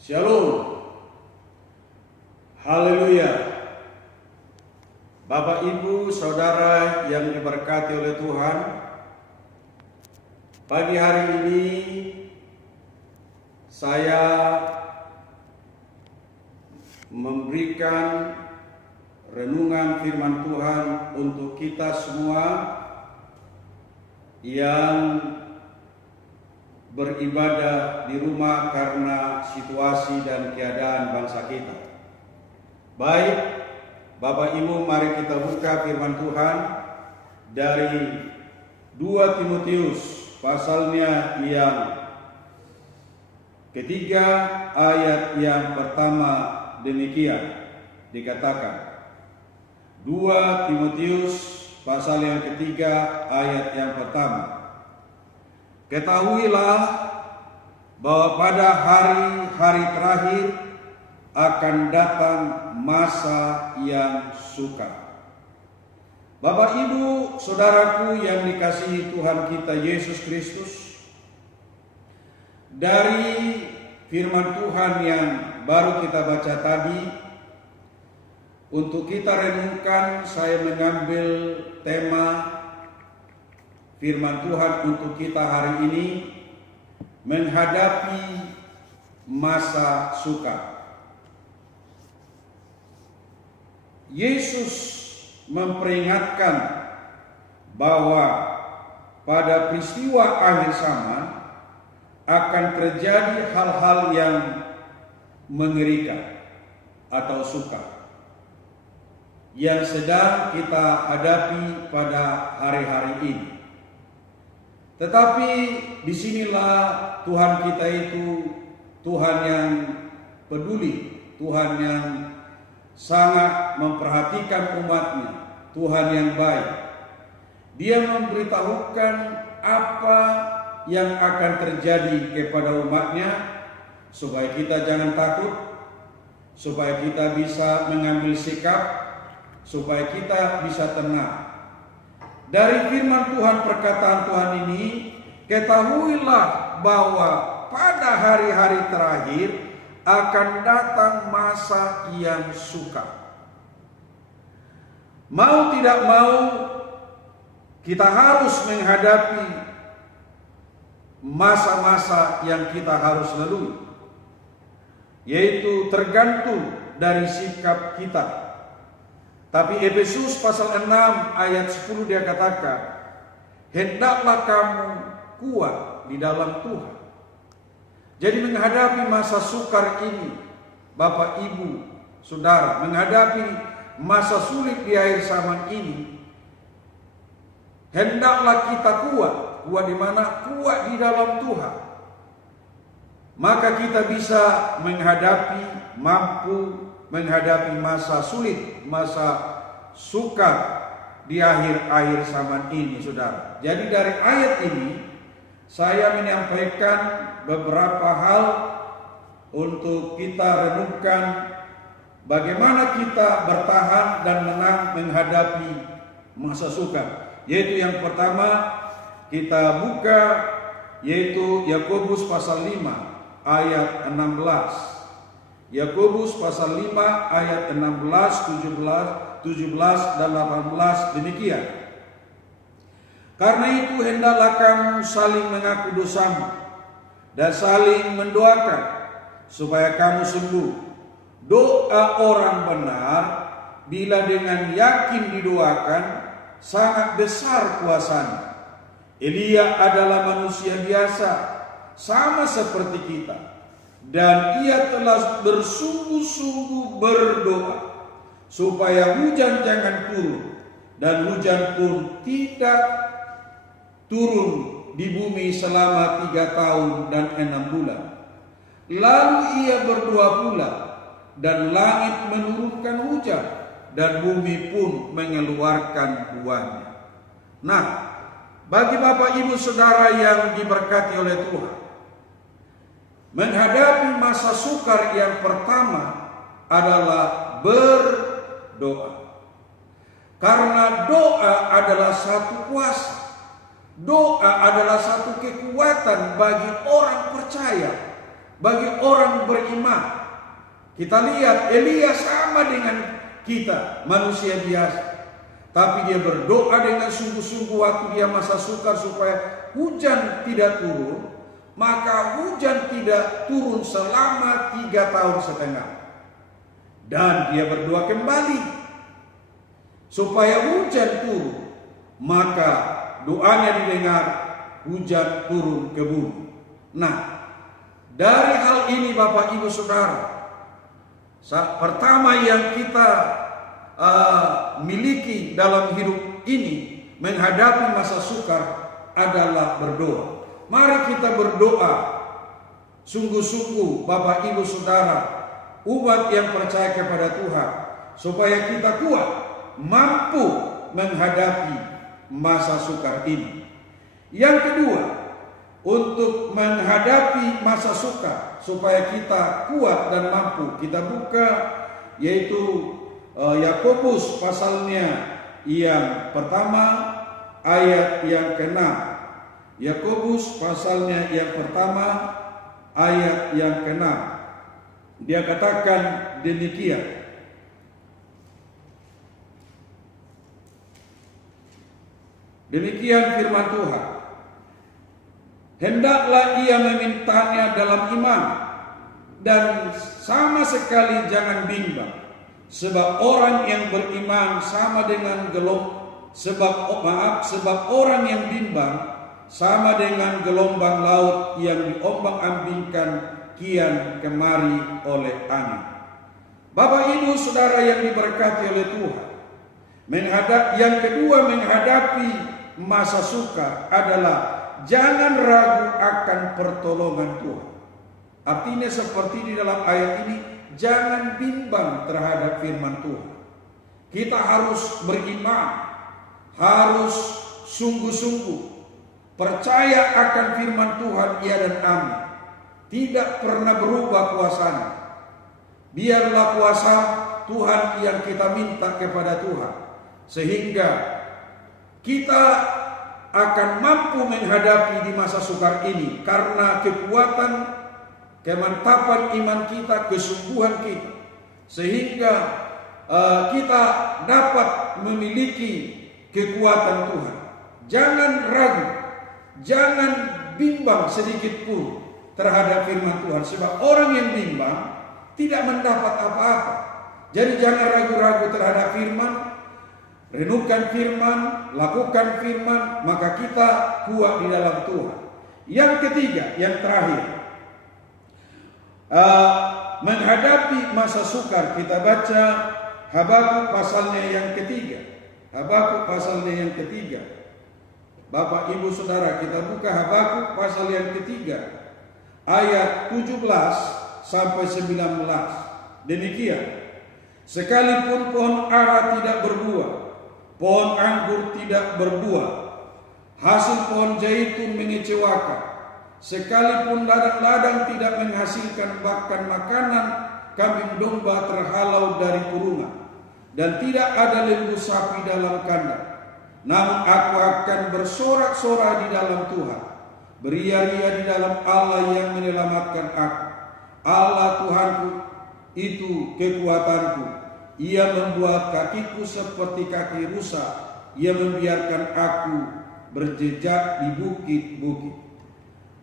Shalom. Haleluya. Bapak, Ibu, Saudara yang diberkati oleh Tuhan, pagi hari ini saya memberikan renungan firman Tuhan untuk kita semua yang beribadah di rumah karena situasi dan keadaan bangsa kita. Baik, Bapak Ibu, mari kita buka firman Tuhan dari 2 Timotius pasalnya yang ketiga ayat yang pertama demikian dikatakan. 2 Timotius pasal yang ketiga ayat yang pertama. Ketahuilah bahwa pada hari-hari terakhir akan datang masa yang sukar. Bapak, Ibu, Saudaraku yang dikasihi Tuhan kita Yesus Kristus, dari firman Tuhan yang baru kita baca tadi, untuk kita renungkan, saya mengambil tema firman Tuhan untuk kita hari ini, menghadapi masa sukar. Yesus memperingatkan bahwa pada peristiwa akhir zaman akan terjadi hal-hal yang mengerikan atau sukar yang sedang kita hadapi pada hari-hari ini. Tetapi disinilah Tuhan kita itu Tuhan yang peduli, Tuhan yang sangat memperhatikan umatnya, Tuhan yang baik. Dia memberitahukan apa yang akan terjadi kepada umatnya supaya kita jangan takut, supaya kita bisa mengambil sikap, supaya kita bisa tenang. Dari firman Tuhan, perkataan Tuhan ini, ketahuilah bahwa pada hari-hari terakhir akan datang masa yang sukar. Mau tidak mau, kita harus menghadapi masa-masa yang kita harus lalui, yaitu tergantung dari sikap kita. Tapi Efesus pasal 6 ayat 10 dia katakan, hendaklah kamu kuat di dalam Tuhan. Jadi menghadapi masa sukar ini, Bapak, Ibu, Saudara, menghadapi masa sulit di akhir zaman ini, hendaklah kita kuat. Kuat di mana? Kuat di dalam Tuhan. Maka kita bisa mampu menghadapi masa sulit, masa sukar di akhir-akhir zaman ini, Saudara. Jadi dari ayat ini saya menyampaikan beberapa hal untuk kita renungkan bagaimana kita bertahan dan menang menghadapi masa sukar. Yaitu yang pertama kita buka, yaitu Yakobus pasal 5 ayat 16. Yakobus pasal 5 ayat 16, 17 dan 18 demikian. Karena itu hendaklah kamu saling mengaku dosamu dan saling mendoakan supaya kamu sembuh. Doa orang benar bila dengan yakin didoakan sangat besar kuasanya. Elia adalah manusia biasa, sama seperti kita. Dan ia telah bersungguh-sungguh berdoa supaya hujan jangan turun, dan hujan pun tidak turun di bumi selama 3 tahun dan 6 bulan. Lalu ia berdoa pula, dan langit menurunkan hujan, dan bumi pun mengeluarkan buahnya. Nah, bagi Bapak, Ibu, Saudara yang diberkati oleh Tuhan, menghadapi masa sukar yang pertama adalah berdoa. Karena doa adalah satu kuasa. Doa adalah satu kekuatan bagi orang percaya bagi orang beriman. Kita lihat Elia sama dengan kita, manusia biasa. Tapi dia berdoa dengan sungguh-sungguh waktu dia masa sukar supaya hujan tidak turun. Maka hujan tidak turun selama 3,5 tahun. Dan dia berdoa kembali supaya hujan turun. Maka doanya didengar, hujan turun ke bumi. Nah, dari hal ini Bapak Ibu Saudara, pertama yang kita miliki dalam hidup ini menghadapi masa sukar adalah berdoa. Mari kita berdoa sungguh-sungguh Bapak Ibu Saudara, umat yang percaya kepada Tuhan, supaya kita kuat mampu menghadapi masa sukar ini. Yang kedua, untuk menghadapi masa sukar supaya kita kuat dan mampu, kita buka yaitu Yakobus pasalnya yang pertama ayat yang ke-6. Yakobus pasalnya yang pertama ayat yang ke-6. Dia katakan demikian. Demikian firman Tuhan. Hendaklah ia memintanya dalam iman dan sama sekali jangan bimbang. Sebab orang yang beriman sama dengan sebab orang yang bimbang sama dengan gelombang laut yang diombang-ambingkan kian kemari oleh angin. Bapak Ibu Saudara yang diberkati oleh Tuhan, yang kedua menghadapi masa sukar adalah jangan ragu akan pertolongan Tuhan. Artinya seperti di dalam ayat ini, jangan bimbang terhadap firman Tuhan. Kita harus beriman, harus sungguh-sungguh percaya akan firman Tuhan, ya dan amin. Tidak pernah berubah kuasanya. Biarlah kuasa Tuhan yang kita minta kepada Tuhan, sehingga kita akan mampu menghadapi di masa sukar ini karena kekuatan, kemantapan iman kita, kesungguhan kita, sehingga kita dapat memiliki kekuatan Tuhan. Jangan ragu, jangan bimbang sedikit pun terhadap firman Tuhan, sebab orang yang bimbang tidak mendapat apa-apa. Jadi jangan ragu-ragu terhadap firman. Renungkan firman, lakukan firman, maka kita kuat di dalam Tuhan. Yang ketiga, yang terakhir, menghadapi masa sukar, kita baca Habakuk pasalnya yang ketiga. Habakuk pasalnya yang ketiga. Bapak Ibu Saudara, kita buka Habakuk pasal yang ketiga, ayat 17 sampai 19. Demikian, sekalipun pohon ara tidak berbuah, pohon anggur tidak berbuah, hasil pohon zaitun mengecewakan, sekalipun ladang-ladang tidak menghasilkan bahkan makanan, kambing domba terhalau dari kurungan, dan tidak ada lembu sapi dalam kandang. Namun aku akan bersorak-sorai di dalam Tuhan, beria-ria di dalam Allah yang menyelamatkan aku. Allah Tuhanku itu kekuatanku. Ia membuat kakiku seperti kaki rusa. Ia membiarkan aku berjejak di bukit-bukit.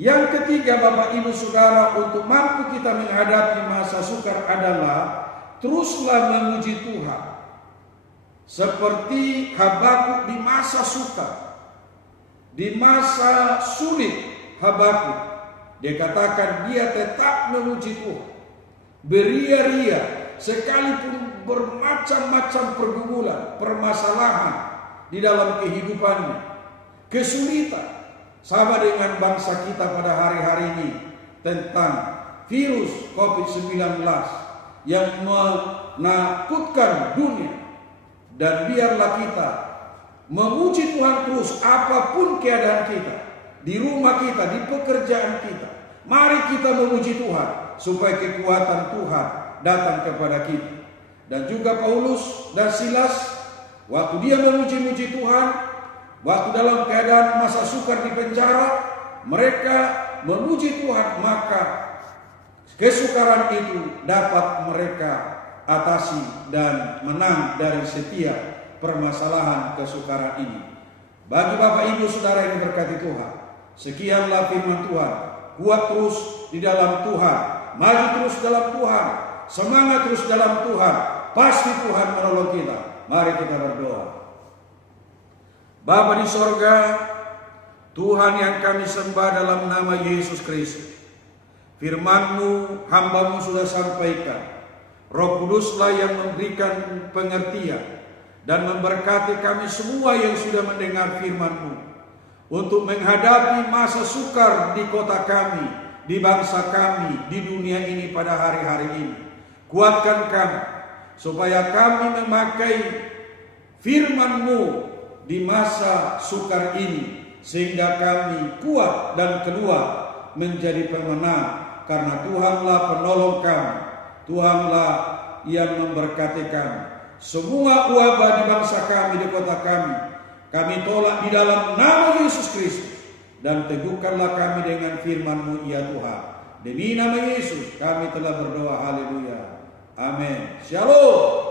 Yang ketiga Bapak Ibu Saudara, untuk mampu kita menghadapi masa sukar adalah teruslah memuji Tuhan. Seperti Habakuk di masa sukar, di masa sulit Habakuk, dia katakan dia tetap memuji Tuhan. Beria-ria sekalipun bermacam-macam pergumulan, permasalahan di dalam kehidupannya, kesulitan, sama dengan bangsa kita pada hari-hari ini tentang virus COVID-19 yang menakutkan dunia. Dan biarlah kita memuji Tuhan terus apapun keadaan kita, di rumah kita, di pekerjaan kita. Mari kita memuji Tuhan supaya kekuatan Tuhan datang kepada kita. Dan juga Paulus dan Silas, waktu dia memuji-muji Tuhan, waktu dalam keadaan masa sukar di penjara, mereka memuji Tuhan, maka kesukaran itu dapat mereka atasi dan menang dari setiap permasalahan kesukaran ini. Bagi Bapak Ibu Saudara yang berkati Tuhan, sekianlah firman Tuhan. Kuat terus di dalam Tuhan, maju terus dalam Tuhan, semangat terus dalam Tuhan. Pasti Tuhan menolong kita. Mari kita berdoa. Bapa di sorga, Tuhan yang kami sembah dalam nama Yesus Kristus, firman-Mu hamba-Mu sudah sampaikan. Roh Kuduslah yang memberikan pengertian dan memberkati kami semua yang sudah mendengar firman-Mu untuk menghadapi masa sukar di kota kami, di bangsa kami, di dunia ini pada hari-hari ini. Kuatkan kami supaya kami memakai firman-Mu di masa sukar ini, sehingga kami kuat dan keluar menjadi pemenang, karena Tuhanlah penolong kami, Tuhanlah yang memberkati kami. Semua wabah di bangsa kami, di kota kami tolak di dalam nama Yesus Kristus, dan teguhkanlah kami dengan firman-Mu ya Tuhan. Demi nama Yesus kami telah berdoa, haleluya, amin. Shalom.